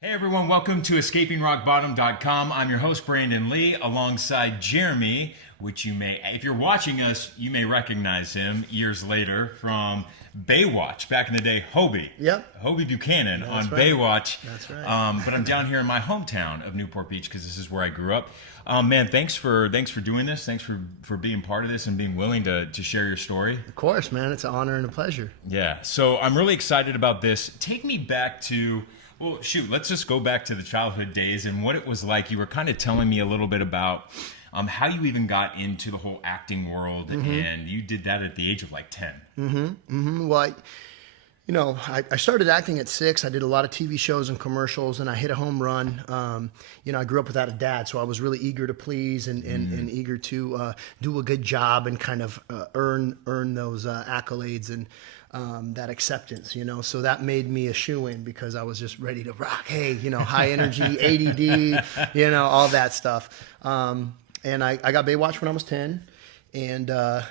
Hey everyone, welcome to escapingrockbottom.com. I'm your host Brandon Lee alongside Jeremy, which you may, if you're watching us, you may recognize him years later from Baywatch. Back in the day, Hobie. Yep. Hobie Buchanan That's on right. Baywatch. That's right. But I'm down here in my hometown of Newport Beach because this is where I grew up. Man, thanks for doing this. Thanks for being part of this and being willing to share your story. Of course, man. It's an honor and a pleasure. Yeah. So I'm really excited about this. Take me back to... Well, shoot, let's just go back to the childhood days and what it was like. You were kind of telling me a little bit about how you even got into the whole acting world, and you did that at the age of like 10. Well, I started acting at 6. I did a lot of TV shows and commercials, and I hit a home run. I grew up without a dad, so I was really eager to please and eager to do a good job and kind of earn those accolades and that acceptance, so that made me a shoo-in because I was just ready to rock. Hey, high energy, ADD, all that stuff. And I got Baywatch when I was 10. And, I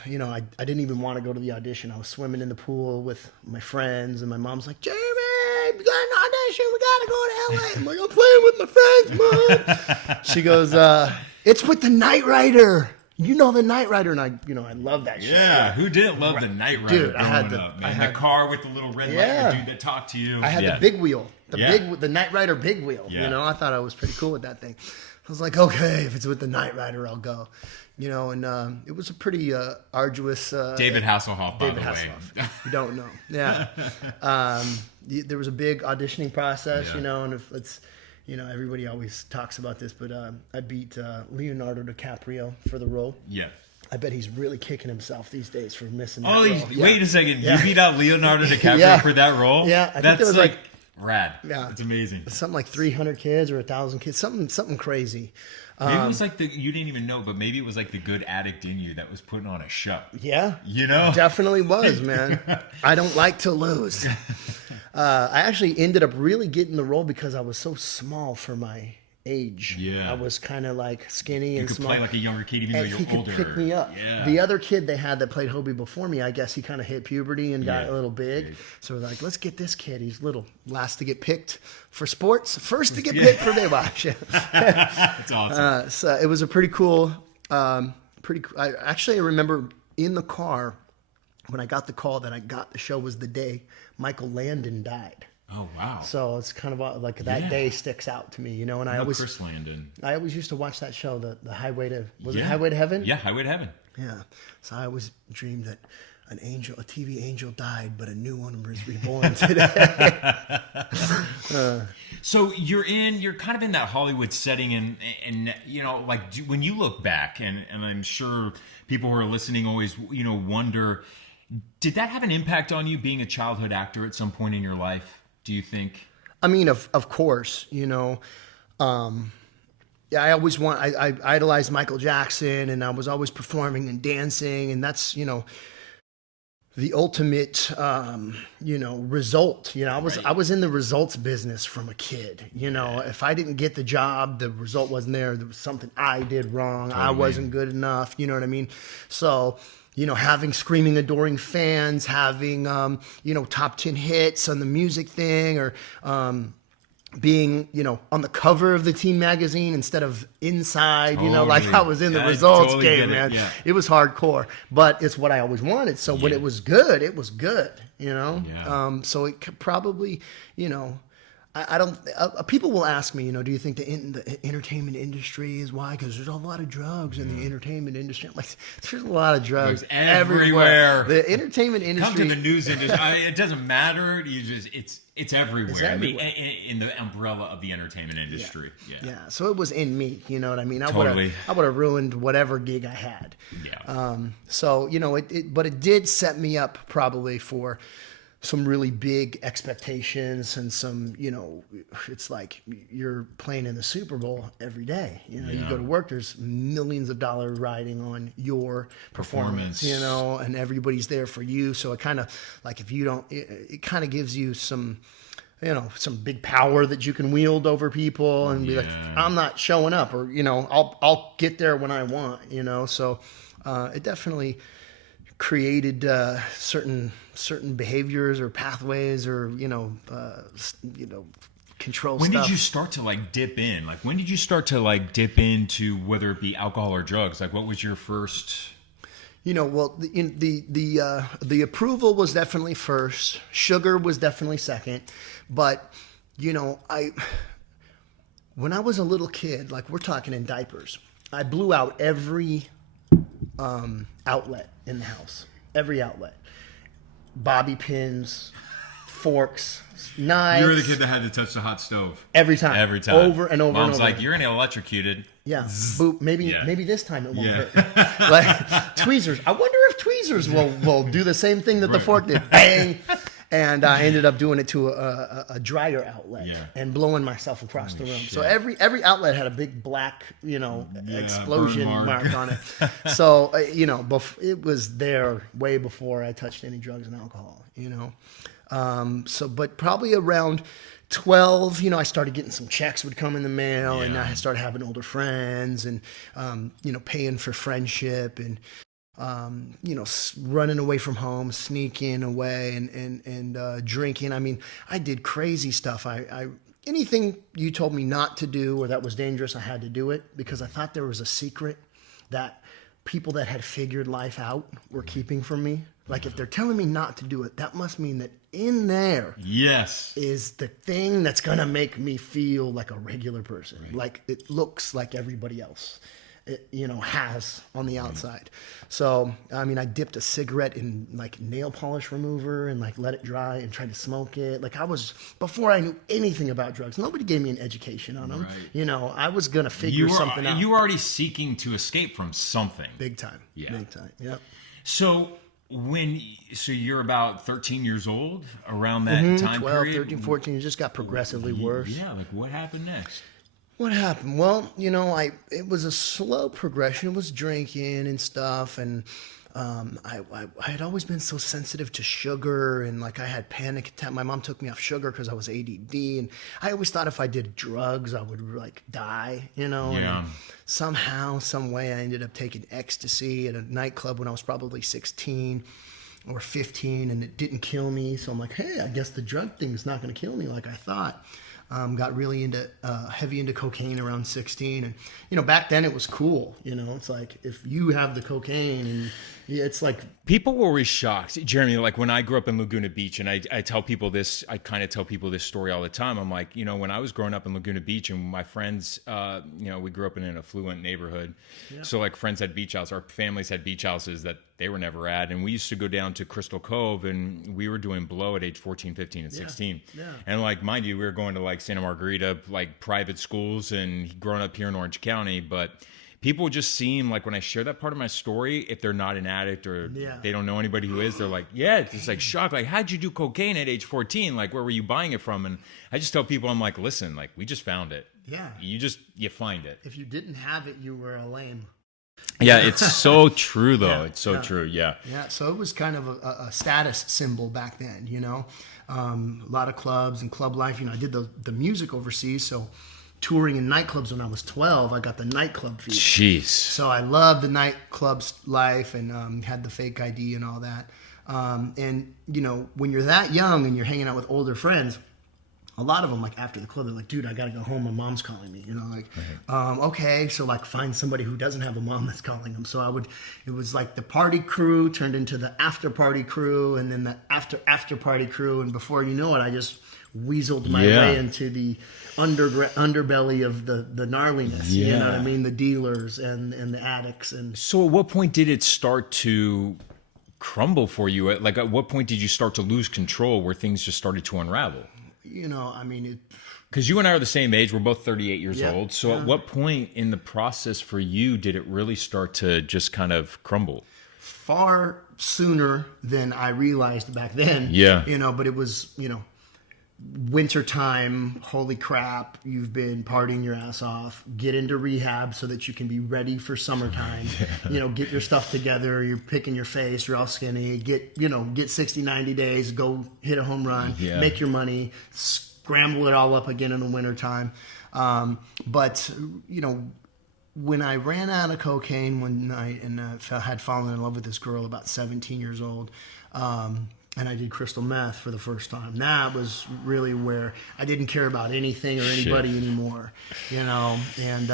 didn't even want to go to the audition. I was swimming in the pool with my friends, and my mom's like, Jeremy, we got an audition. We got to go to LA. I'm like, I'm playing with my friends, Mom. She goes, it's with the Knight Rider. You know the Knight Rider, and I love that shit. Yeah, who didn't love the Knight Rider? Dude, I had the car with the little red light, the dude that talked to you. I had the big wheel, the Knight Rider big wheel. Yeah. I thought I was pretty cool with that thing. I was like, okay, if it's with the Knight Rider, I'll go. And it was a pretty arduous. David Hasselhoff, by the way. If you don't know, yeah. There was a big auditioning process, and if it's. Everybody always talks about this, but I beat Leonardo DiCaprio for the role. Yeah. I bet he's really kicking himself these days for missing that role. Wait a second. Yeah. You beat out Leonardo DiCaprio for that role? Yeah. I That's think it was like rad. Yeah. It's amazing. Something like 300 kids or 1,000 kids, something crazy. Maybe it was like you didn't even know, but maybe it was like the good addict in you that was putting on a show. Yeah. Definitely was, man. I don't like to lose. I actually ended up really getting the role because I was so small for my age. Yeah. I was kind of like skinny and small. You could play like a younger kid even though you're older. He could pick me up. Yeah. The other kid they had that played Hobie before me, I guess he kind of hit puberty and got a little big. So we're like, let's get this kid. He's little. Last to get picked for sports. First to get picked for Baywatch. That's awesome. So it was a pretty cool, I remember in the car when I got the call that I got the show was the day Michael Landon died. Oh, wow. So it's kind of like that day sticks out to me, and I always Chris Landon. I always used to watch that show, the Highway to it Highway to Heaven? Yeah, Highway to Heaven. Yeah. So I always dreamed that a TV angel died, but a new one was reborn today. So you're kind of in that Hollywood setting, and when you look back, and I'm sure people who are listening always wonder, did that have an impact on you being a childhood actor at some point in your life? Do you think? I mean, of course, I always I idolized Michael Jackson, and I was always performing and dancing, and that's, the ultimate, result. I was in the results business from a kid. If I didn't get the job, the result wasn't there. There was something I did wrong. Totally. I wasn't good enough. You know what I mean? So, having screaming, adoring fans, having, top 10 hits on the music thing, or being, on the cover of the Teen magazine instead of inside, Totally. like I was in the results totally game, man. Yeah. It was hardcore, but it's what I always wanted. So when it was good, Yeah. So it could probably, I don't. People will ask me, do you think the entertainment industry is why? Because there's a lot of drugs in the entertainment industry. I'm like, there's a lot of drugs everywhere. The entertainment industry. Come to the news industry. it doesn't matter. It's everywhere. It's everywhere. In the umbrella of the entertainment industry. Yeah. So it was in me. You know what I mean? I Totally. would have ruined whatever gig I had. Yeah. So but it did set me up probably for some really big expectations and some, it's like you're playing in the Super Bowl every day. You go to work, there's millions of dollars riding on your performance, and everybody's there for you. So it kind of like, if you don't, it kind of gives you some, some big power that you can wield over people and be like, I'm not showing up, or, I'll get there when I want, so it definitely created certain behaviors or pathways or control When stuff. did you start to like dip in? Like when did you start to like dip into whether it be alcohol or drugs? Like what was your first? Well, the approval was definitely first. Sugar was definitely second. But, when I was a little kid, like we're talking in diapers, I blew out every outlet in the house. Every outlet. Bobby pins, forks, knives. You were the kid that had to touch the hot stove. Every time. Every time. Over and over Mom's and over. like, you're going to get electrocuted. Yeah. Boop. Maybe this time it won't Yeah. hurt. Like tweezers. I wonder if tweezers will do the same thing that the fork did. Bang. And I ended up doing it to a dryer outlet and blowing myself across the room. Shit. So every outlet had a big black, explosion burn mark on it. So, it was there way before I touched any drugs and alcohol, but probably around 12, I started getting some checks would come in the mail, and I started having older friends and, paying for friendship and, running away from home, sneaking away and drinking. I mean, I did crazy stuff. I anything you told me not to do or that was dangerous, I had to do it because I thought there was a secret that people that had figured life out were keeping from me. Like if they're telling me not to do it, that must mean that in there is the thing that's going to make me feel like a regular person. Right. Like it looks like everybody else, has on the outside. So, I mean, I dipped a cigarette in like nail polish remover and like let it dry and tried to smoke it. Like before I knew anything about drugs, nobody gave me an education on them. Right. I was going to figure something out. You were already seeking to escape from something. Big time. Yeah. Big time. Yep. So you're about 13 years old around that time 12, period? 13, 14, it just got progressively worse. Yeah, like what happened next? What happened? Well, it was a slow progression. It was drinking and stuff, and I had always been so sensitive to sugar, and like I had panic attack. My mom took me off sugar because I was ADD, and I always thought if I did drugs, I would like die, Yeah. And somehow, some way, I ended up taking ecstasy at a nightclub when I was probably 16 or 15, and it didn't kill me. So I'm like, hey, I guess the drug thing is not going to kill me like I thought. Got really heavy into cocaine around 16, and back then it was cool. It's like if you have the cocaine, and it's like people were always shocked, Jeremy. Like when I grew up in Laguna Beach, and I tell people this, I kind of tell people this story all the time. I'm like, when I was growing up in Laguna Beach, and my friends, we grew up in an affluent neighborhood, so like friends had beach houses, our families had beach houses that they were never at, and we used to go down to Crystal Cove, and we were doing blow at age 14, 15, and 16. Yeah. And like, mind you, we were going to like Santa Margarita, like private schools, and growing up here in Orange County, but people just seem like when I share that part of my story, if they're not an addict or they don't know anybody who is, they're like, it's just like shocked. Like, how'd you do cocaine at age 14? Like, where were you buying it from? And I just tell people, I'm like, listen, like we just found it. Yeah. You find it. If you didn't have it, you were a lame. Yeah, it's so true, though. It's so true, yeah. Yeah, so it was kind of a status symbol back then, a lot of clubs and club life. I did the music overseas, so touring in nightclubs when I was 12, I got the nightclub fever. Jeez. So I loved the nightclubs life and had the fake ID and all that. And, when you're that young and you're hanging out with older friends, a lot of them, like after the club, they're like, dude, I got to go home. My mom's calling me, okay. So like find somebody who doesn't have a mom that's calling them. So it was like the party crew turned into the after party crew and then the after party crew. And before you know it, I just weaseled my way into the underbelly of the gnarliness, you know what I mean? The dealers and the addicts. And so at what point did it start to crumble for you? Like at what point did you start to lose control where things just started to unravel? Because you and I are the same age. We're both 38 years old. So at what point in the process for you did it really start to just kind of crumble? Far sooner than I realized back then. Yeah. But it was, winter time. Holy crap. You've been partying your ass off. Get into rehab so that you can be ready for summertime. Get your stuff together. You're picking your face. You're all skinny. Get 60, 90 days. Go hit a home run. Yeah. Make your money. Scramble it all up again in the wintertime. But when I ran out of cocaine one night and had fallen in love with this girl about 17 years old, and I did crystal meth for the first time. That was really where I didn't care about anything or anybody anymore, and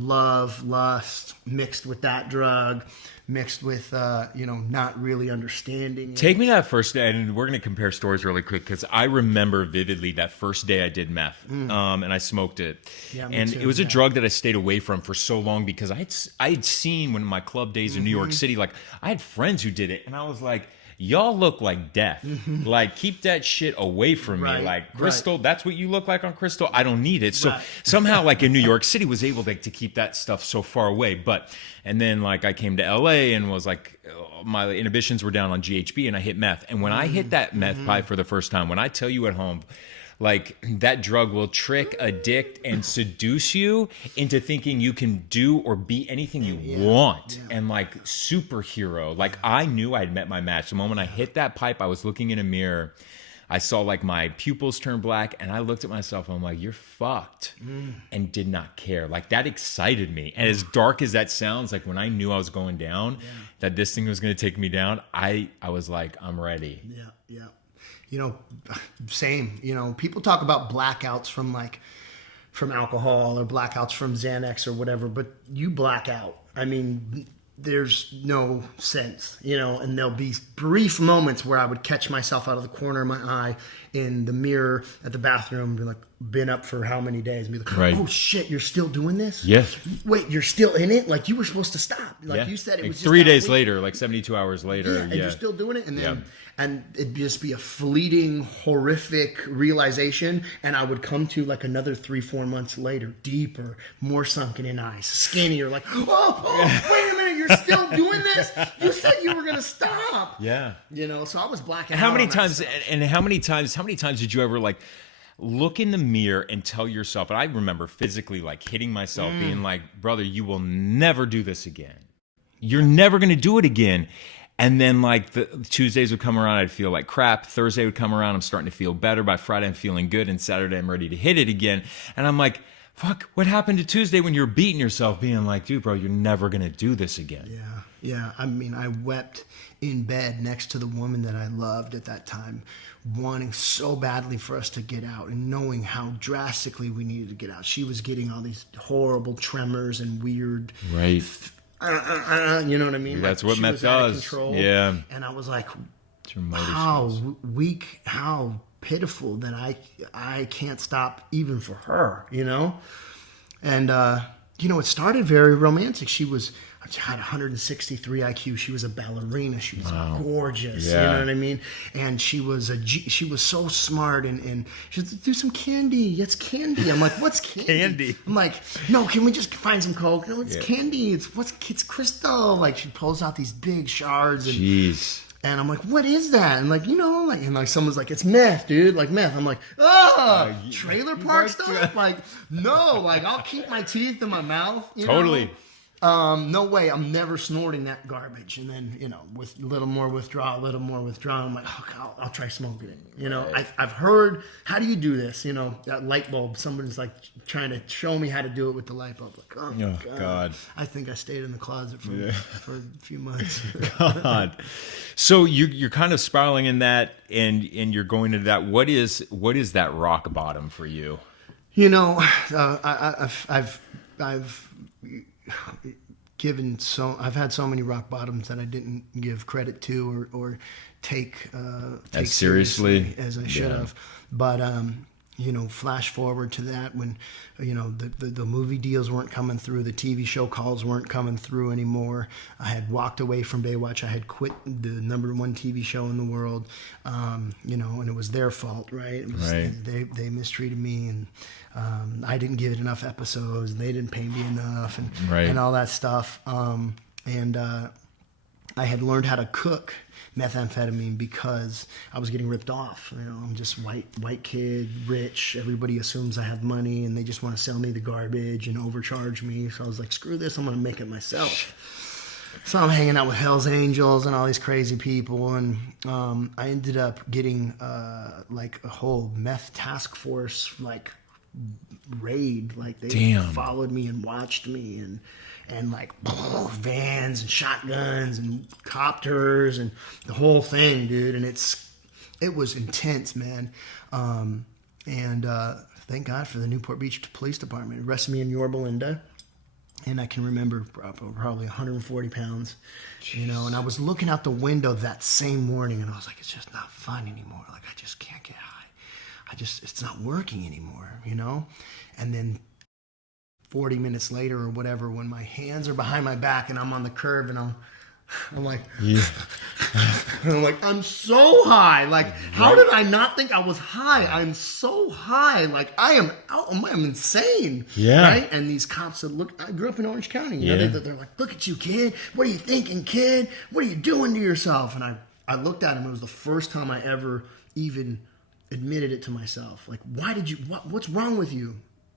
love, lust mixed with that drug, mixed with not really understanding. Take me that first day, and we're going to compare stories really quick because I remember vividly that first day I did meth, and I smoked it, and it was a drug that I stayed away from for so long because I had seen when my club days in New York City, like I had friends who did it, and I was like, y'all look like death. Like, keep that shit away from me. Like, crystal, that's what you look like on crystal. I don't need it. So somehow, like in New York City, was able to keep that stuff so far away. And then like I came to LA and was like, my inhibitions were down on GHB and I hit meth. And when I hit that meth pipe for the first time, when I tell you at home, like that drug will trick, addict, and seduce you into thinking you can do or be anything you want. And like superhero. Like I knew I had met my match. The moment I hit that pipe, I was looking in a mirror. I saw like my pupils turn black and I looked at myself and I'm like, you're fucked. And did not care. Like that excited me. And as dark as that sounds, like when I knew I was going down, that this thing was going to take me down, I was like, I'm ready. Yeah. Same. People talk about blackouts from alcohol or blackouts from Xanax or whatever, but you black out. I mean, there's no sense, and there'll be brief moments where I would catch myself out of the corner of my eye in the mirror at the bathroom and be like, been up for how many days? And be like, oh shit, you're still doing this? Yes. Wait, you're still in it? Like you were supposed to stop. Like you said, it was just 3 days later, like 72 hours later. And you're still doing it. And then, and it'd just be a fleeting, horrific realization. And I would come to like another 3-4 months later, deeper, more sunken in eyes, skinnier, like, oh, wait a minute, you're still doing this? You said you were going to stop. Yeah. So I was blacking out. How many times did you ever like look in the mirror and tell yourself, and I remember physically like hitting myself being like, brother, you will never do this again. You're never going to do it again. And then like the Tuesdays would come around, I'd feel like crap. Thursday would come around, I'm starting to feel better. By Friday, I'm feeling good. And Saturday, I'm ready to hit it again. And I'm like, fuck, what happened to Tuesday when you're beating yourself, being like, dude, bro, you're never going to do this again. Yeah. I mean, I wept in bed next to the woman that I loved at that time, wanting so badly for us to get out and knowing how drastically we needed to get out. She was getting all these horrible tremors and weird... Right. You know what I mean? That's what meth does. Yeah. And I was like, how weak, how pitiful that I can't stop even for her, And, it started very romantic. She had 163 IQ. She was a ballerina. She was gorgeous. Yeah. You know what I mean? And she was so smart. And she said, do some candy. It's candy. I'm like, what's candy? Candy. I'm like, no, can we just find some Coke? No, it's candy. It's crystal. Like she pulls out these big shards. And, jeez. And I'm like, what is that? And like, and someone's like, it's meth, dude. Like meth. I'm like, trailer park stuff? Like, no, like I'll keep my teeth in my mouth. Totally. No way. I'm never snorting that garbage. And then, with a little more withdrawal, I'm like, I'll try smoking it. Right. I've heard, how do you do this? That light bulb, somebody's like trying to show me how to do it with the light bulb. Like, oh God. I think I stayed in the closet for a few months. God. So you're kind of spiraling in that and you're going into that. What is that rock bottom for you? I've had so many rock bottoms that I didn't give credit to or take as seriously as I should have. But flash forward to that when the movie deals weren't coming through, the TV show calls weren't coming through anymore. I had walked away from Baywatch. I had quit the #1 TV show in the world, and it was their fault, right? They mistreated me, and I didn't give it enough episodes, and they didn't pay me enough, and all that stuff. I had learned how to cook methamphetamine because I was getting ripped off. I'm just white kid, rich. Everybody assumes I have money, and they just want to sell me the garbage and overcharge me. So I was like, screw this, I'm going to make it myself. So I'm hanging out with Hell's Angels and all these crazy people, and I ended up getting like a whole meth task force, like raid. Like they Damn. followed me and watched me and like vans and shotguns and copters and the whole thing, dude. And it was intense, man. Thank God for the Newport Beach Police Department. It arrested me in Yorba Linda. And I can remember probably 140 pounds, you know, and I was looking out the window that same morning and I was like, it's just not fun anymore. Like, I just can't get high. It's not working anymore, you know? And then 40 minutes later or whatever, when my hands are behind my back and I'm on the curb and I'm like, yeah. And I'm like, I'm so high. Like, how did I not think I was high? I'm so high. Like, I'm insane. Yeah. Right? And these cops said, look, I grew up in Orange County. You know, they're like, look at you, kid. What are you thinking, kid? What are you doing to yourself? And I looked at him. It was the first time I ever even admitted it to myself. Like, what's wrong with you?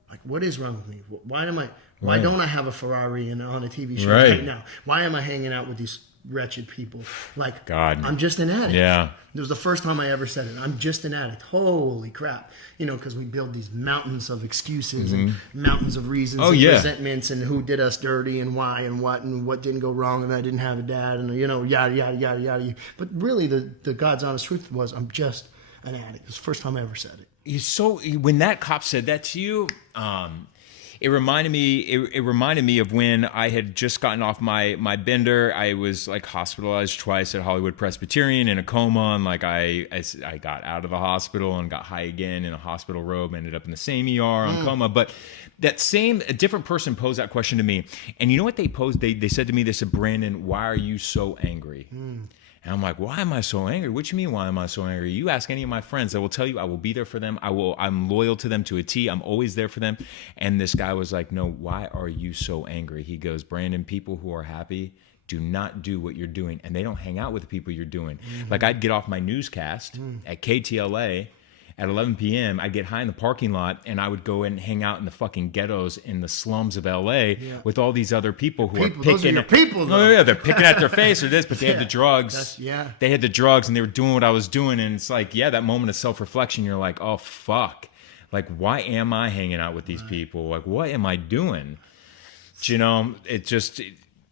Like, what is wrong with me? Why don't I have a Ferrari on a TV show right now? Why am I hanging out with these wretched people? Like, God, I'm just an addict. Yeah. It was the first time I ever said it. I'm just an addict. Holy crap. You know, because we build these mountains of excuses and mountains of reasons and resentments and who did us dirty and why and what didn't go wrong and I didn't have a dad and, you know, yada, yada, yada, yada. But really, the God's honest truth was I'm just an addict. It was the first time I ever said it. When that cop said that to you, it reminded me of when I had just gotten off my bender. I was like hospitalized twice at Hollywood Presbyterian in a coma, and like I got out of the hospital and got high again in a hospital robe, ended up in the same ER on coma. But a different person posed that question to me, and you know what they posed? They said to me, they said, Brandon, why are you so angry? And I'm like, why am I so angry? What you mean, why am I so angry? You ask any of my friends, I will tell you I will be there for them. I'm loyal to them to a T. I'm always there for them. And this guy was like, no, why are you so angry? He goes, Brandon, people who are happy do not do what you're doing. And they don't hang out with the people you're doing. Like I'd get off my newscast at KTLA at 11 p.m., I'd get high in the parking lot and I would go and hang out in the fucking ghettos in the slums of LA with all these other people who are picking. They're picking at their face or this, but they had the drugs. They had the drugs and they were doing what I was doing. And it's like, that moment of self-reflection, you're like, oh, fuck. Like, why am I hanging out with these people? Like, what am I doing? You know,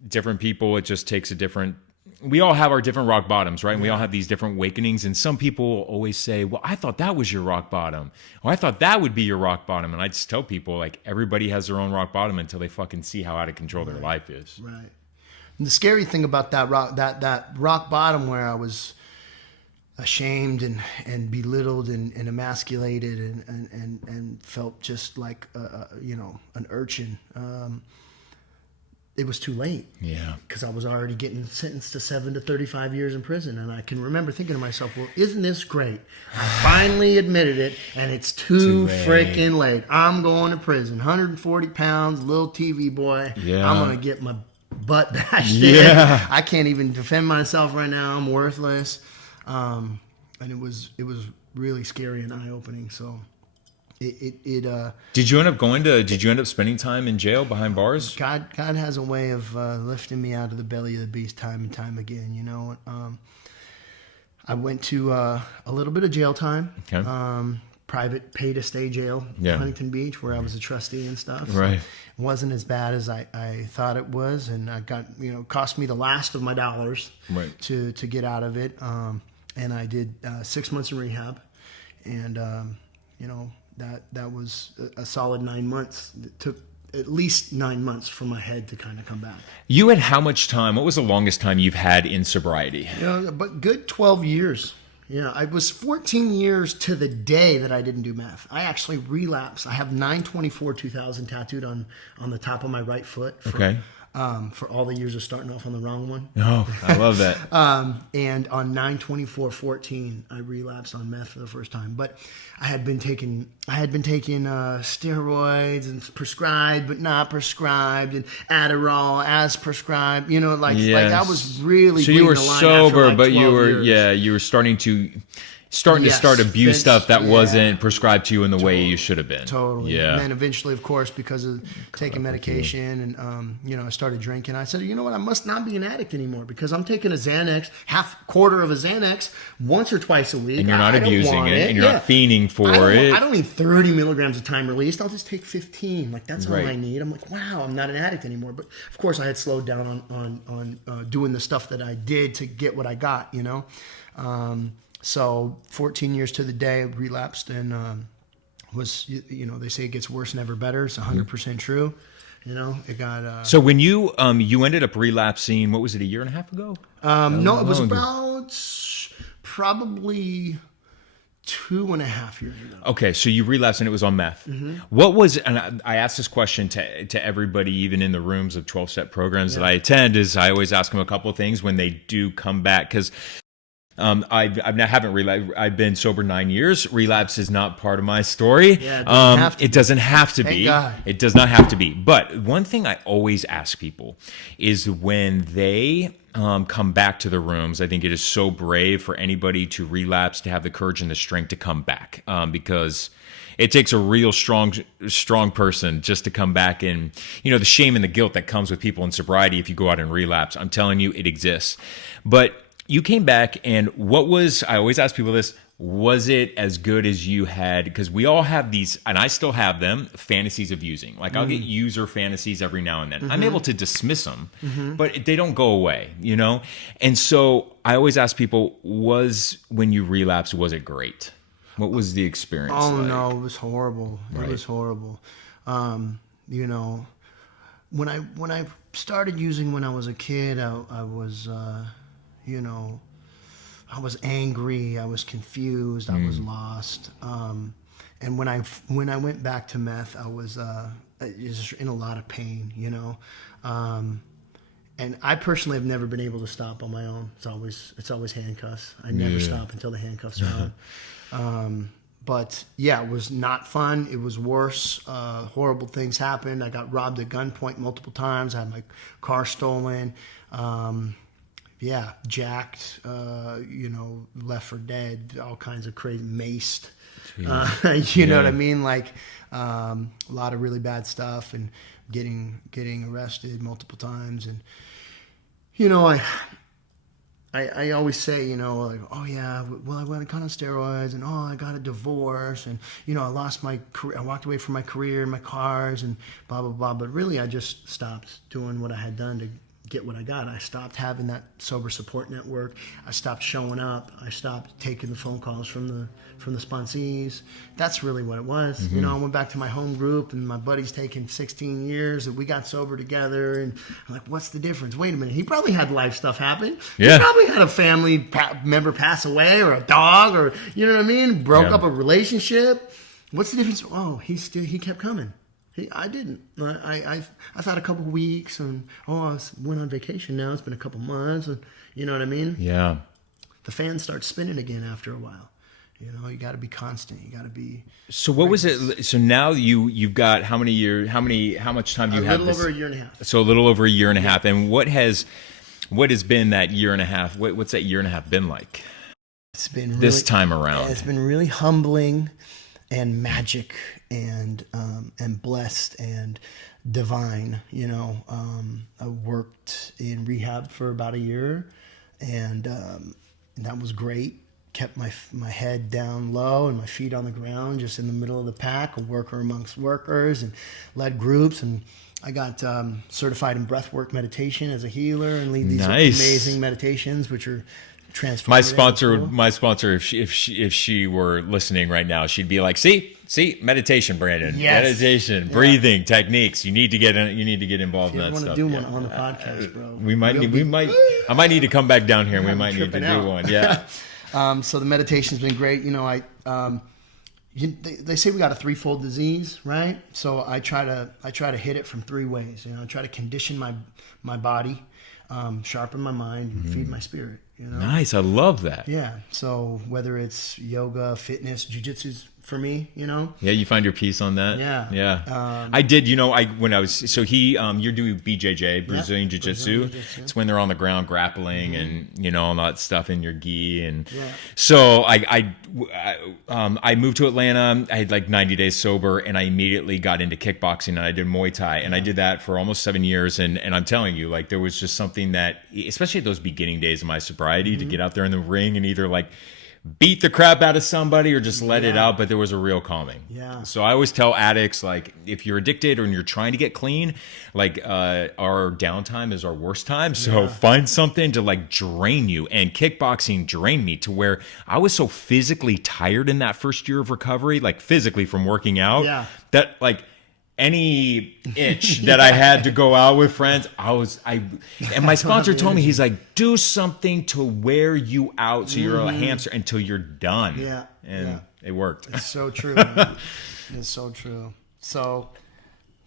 different people, it just takes a different. We all have our different rock bottoms, right? And we all have these different awakenings. And some people always say, well, I thought that was your rock bottom. Or I thought that would be your rock bottom. And I just tell people, like, everybody has their own rock bottom until they fucking see how out of control their life is. Right. And the scary thing about that rock bottom where I was ashamed and belittled and emasculated and felt just like, an urchin, it was too late. Yeah. Because I was already getting sentenced to 7 to 35 years in prison. And I can remember thinking to myself, well, isn't this great? I finally admitted it, and it's too freaking late. I'm going to prison. 140 pounds, little TV boy. Yeah. I'm going to get my butt bashed in. I can't even defend myself right now. I'm worthless. And it was really scary and eye-opening. So... Did you end up spending time in jail behind bars? God has a way of lifting me out of the belly of the beast time and time again, you know. I went to a little bit of jail time, private pay-to-stay jail, Huntington Beach, where I was a trustee and stuff. Right. It wasn't as bad as I thought it was, and I got, cost me the last of my dollars to get out of it. And I did 6 months in rehab, and, that was a solid 9 months. It took at least 9 months for my head to kind of come back. You had how much time? What was the longest time you've had in sobriety? But good 12 years. I was 14 years to the day that I didn't do meth. I actually relapsed. I have 9/24/2000 tattooed on the top of my right foot. For all the years of starting off on the wrong one. Oh, I love that. And on 9/24/14, I relapsed on meth for the first time. But I had been taking steroids and prescribed but not prescribed, and Adderall as prescribed. Like I was really. So you were sober, but you were you were starting to. starting to Yes. abuse stuff that Yeah. wasn't prescribed to you in the way you should have been. Totally. Yeah. And then eventually, of course, because of taking medication and, I started drinking. I said, you know what? I must not be an addict anymore because I'm taking a Xanax, quarter of a Xanax once or twice a week. And you're not I don't abusing want it, and you're not fiending for it. I don't need 30 milligrams of time released. I'll just take 15. Like, that's all Right. I need. I'm like, wow, I'm not an addict anymore. But, of course, I had slowed down on doing the stuff that I did to get what I got, So 14 years to the day, I relapsed and was, they say it gets worse, never better. It's 100% true. It got... So when you ended up relapsing, what was it, a year and a half ago? no, it was about probably 2.5 years ago. Okay, so you relapsed and it was on meth. What was, and I asked this question to everybody, even in the rooms of 12-step programs that I attend, is I always ask them a couple of things when they do come back, because I haven't relapsed. I've been sober 9 years. Relapse is not part of my story. Yeah, it doesn't have to it be. doesn't have to Thank be. God. It does not have to be. But one thing I always ask people is when they come back to the rooms, I think it is so brave for anybody to relapse, to have the courage and the strength to come back, because it takes a real strong person just to come back. And, the shame and the guilt that comes with people in sobriety if you go out and relapse, I'm telling you, it exists. But you came back, and I always ask people this, was it as good as you had? Because we all have these, and I still have them, fantasies of using. Like, I'll get user fantasies every now and then. I'm able to dismiss them, but they don't go away, And so I always ask people, when you relapsed, was it great? What was the experience like? No, it was horrible. Right. It was horrible. When I started using when I was a kid, I was, I was angry. I was confused. I was lost. And when I went back to meth, I was just in a lot of pain. And I personally have never been able to stop on my own. It's always handcuffs. I never stop until the handcuffs are on. But yeah, it was not fun. It was worse. Horrible things happened. I got robbed at gunpoint multiple times. I had my car stolen. Jacked, left for dead, all kinds of crazy, maced. You know what I mean? Like a lot of really bad stuff, and getting arrested multiple times. And I always say, like, oh yeah, well, I got on steroids, and oh, I got a divorce, and I lost my career. I walked away from my career, my cars, and blah blah blah. But really, I just stopped doing what I had done to get what I got. I stopped having that sober support network. I stopped showing up. I stopped taking the phone calls from the sponsees. That's really what it was. I went back to my home group, and my buddy's taken 16 years, and we got sober together. And I'm like, what's the difference? Wait a minute. He probably had life stuff happen. Yeah. He probably had a family member pass away, or a dog, or you know what I mean? Broke up a relationship. What's the difference? Oh, he kept coming. I didn't. I thought a couple of weeks, and I went on vacation now. It's been a couple months, and you know what I mean? Yeah. The fans start spinning again after a while. You got to be constant. You got to be. So what was it? So now you've got how many years? How much time do you have? A little over a year and a half. So a little over a year and a half. And what has been that year and a half? What's that year and a half been like? It's been really, this time around. It's been really humbling, and magic, and blessed, and divine. I worked in rehab for about a year, and that was great. Kept my head down low and my feet on the ground, just in the middle of the pack, a worker amongst workers, and led groups. And I got certified in breathwork meditation as a healer, and lead these amazing meditations, which are transformative. My sponsor, if she were listening right now, she'd be like, "See, meditation, Brandon. Yes. Meditation, breathing techniques. You need to get involved in that stuff." I want to do one on the podcast, bro. I might need to come back down here, and we might need to do one. Yeah. So the meditation's been great. They say we got a threefold disease, right? So I try to hit it from three ways. I try to condition my body, sharpen my mind, and feed my spirit. Nice. I love that. Yeah. So whether it's yoga, fitness, jujitsu's for me, you know? Yeah, you find your peace on that. Yeah. Yeah. I did, you're doing BJJ, Brazilian Jiu-Jitsu. It's when they're on the ground grappling and, all that stuff in your gi. And so I moved to Atlanta. I had like 90 days sober, and I immediately got into kickboxing, and I did Muay Thai, and I did that for almost 7 years. And I'm telling you, like, there was just something that, especially at those beginning days of my sobriety, to get out there in the ring and either like beat the crap out of somebody or just let it out, but there was a real calming. Yeah. So I always tell addicts, like, if you're addicted or you're trying to get clean, like, our downtime is our worst time. So find something to like drain you. And kickboxing drained me to where I was so physically tired in that first year of recovery, like physically from working out, that like any itch that I had to go out with friends, and my sponsor told me, he's like, do something to wear you out so you're a hamster until you're done. Yeah. And it worked. It's so true, man. It's so true. So,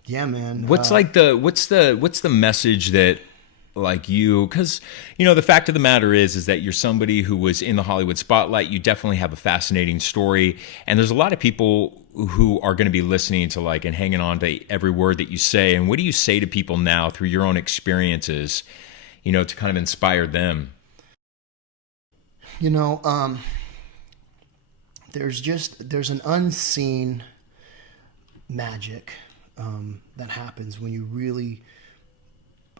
yeah, man. What's the message that, like, because the fact of the matter is that you're somebody who was in the Hollywood spotlight. You definitely have a fascinating story, and there's a lot of people who are going to be listening to, like, and hanging on to every word that you say. And what do you say to people now through your own experiences, to kind of inspire them? There's an unseen magic that happens when you really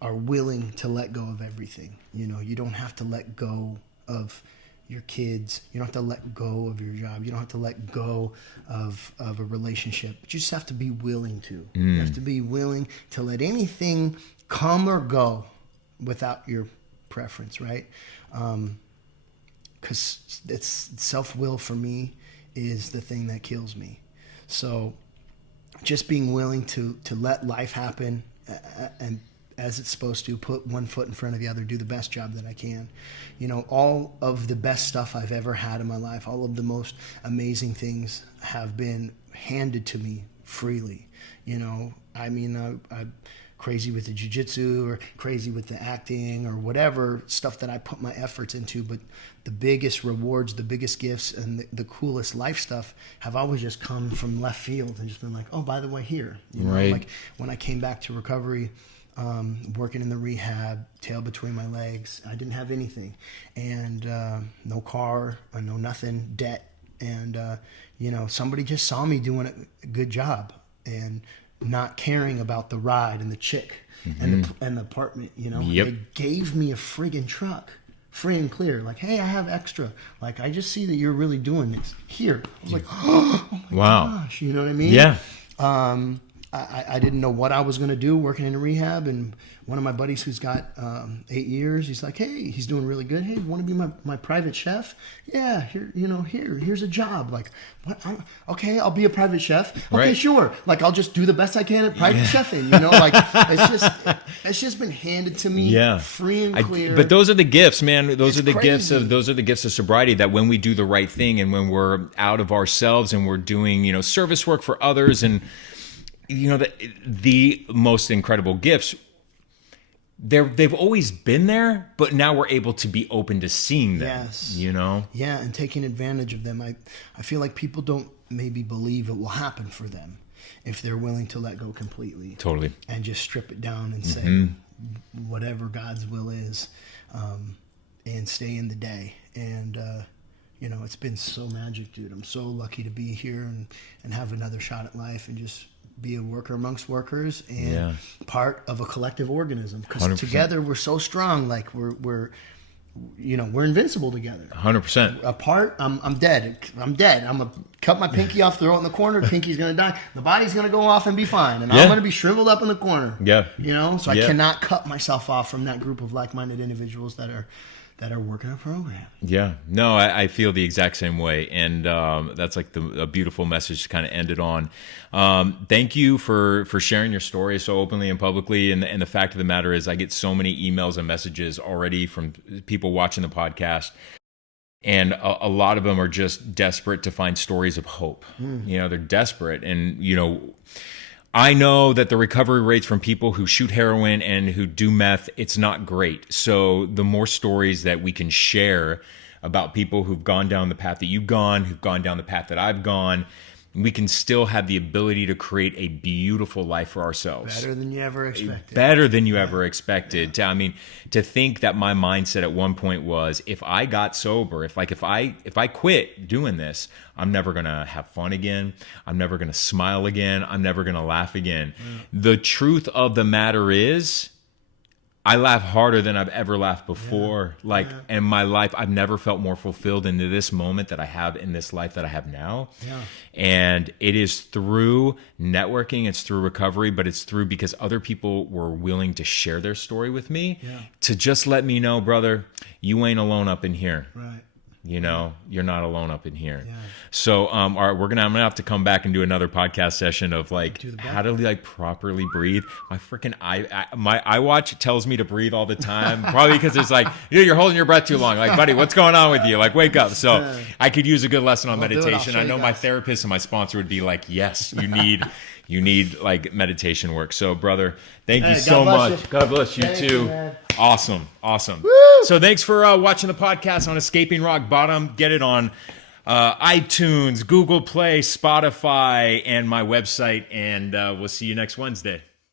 are willing to let go of everything. You don't have to let go of your kids. You don't have to let go of your job. You don't have to let go of a relationship. But you just have to be willing to. You have to be willing to let anything come or go without your preference, right? Because it's self-will for me is the thing that kills me. So just being willing to let life happen and as it's supposed to, put one foot in front of the other, do the best job that I can. All of the best stuff I've ever had in my life, all of the most amazing things have been handed to me freely. I'm crazy with the jiu-jitsu or crazy with the acting or whatever stuff that I put my efforts into, but the biggest rewards, the biggest gifts, and the coolest life stuff have always just come from left field and just been like, oh, by the way, here. Right. Like when I came back to recovery, working in the rehab, tail between my legs. I didn't have anything, and no car, no nothing, debt, and somebody just saw me doing a good job and not caring about the ride and the chick and the apartment. They gave me a friggin' truck, free and clear. Like, hey, I have extra. Like, I just see that you're really doing this. Here, I was like, oh my gosh, you know what I mean? Yeah. I didn't know what I was going to do working in rehab, and one of my buddies who's got 8 years, he's like, hey, he's doing really good. Hey, want to be my private chef? Yeah, here's a job. Like, what? Okay, I'll be a private chef. Okay, right. Sure. Like, I'll just do the best I can at private chefing. Like, it's just been handed to me, free and clear. But those are the gifts, man. Those are the gifts of sobriety. That when we do the right thing and when we're out of ourselves and we're doing service work for others and the most incredible gifts, they've always been there, but now we're able to be open to seeing them. Yes. Yeah, and taking advantage of them. I feel like people don't maybe believe it will happen for them if they're willing to let go completely. Totally. And just strip it down and say whatever God's will is, and stay in the day. And it's been so magic, dude. I'm so lucky to be here and have another shot at life and just be a worker amongst workers and part of a collective organism, because together we're so strong. Like we're invincible together. 100%. Apart, I'm dead. I'm gonna cut my pinky off, throw it in the corner. Pinky's gonna die. The body's gonna go off and be fine, and I'm gonna be shriveled up in the corner. Yeah. So I cannot cut myself off from that group of like-minded individuals that are working a program. Yeah. No, I feel the exact same way. And that's like a beautiful message to kind of end it on. Thank you for sharing your story so openly and publicly. And the fact of the matter is I get so many emails and messages already from people watching the podcast. And a lot of them are just desperate to find stories of hope. They're desperate. And, I know that the recovery rates from people who shoot heroin and who do meth, it's not great. So the more stories that we can share about people who've gone down the path that you've gone, who've gone down the path that I've gone. We can still have the ability to create a beautiful life for ourselves. Better than you ever expected. Better than you ever expected. I mean, to think that my mindset at one point was, if I got sober, if I quit doing this, I'm never gonna have fun again. I'm never gonna smile again. I'm never gonna laugh again. The truth of the matter is, I laugh harder than I've ever laughed before. And my life, I've never felt more fulfilled into this moment that I have in this life that I have now. Yeah. And it is through networking, it's through recovery, but it's through because other people were willing to share their story with me to just let me know, brother, you ain't alone up in here. Right. You know, you're not alone up in here. Yeah. So, all right, I'm gonna have to come back and do another podcast session of like how to like properly breathe. My freaking my iWatch tells me to breathe all the time, probably because it's like, you're holding your breath too long. Like, buddy, what's going on with you? Like, wake up. So, I could use a good lesson on meditation. I know my therapist and my sponsor would be like, yes, you need like meditation work. So, brother, thank you so much. God bless you too. Man. Awesome. Woo! So thanks for watching the podcast on Escaping Rock Bottom. Get it on iTunes, Google Play, Spotify, and my website. And we'll see you next Wednesday.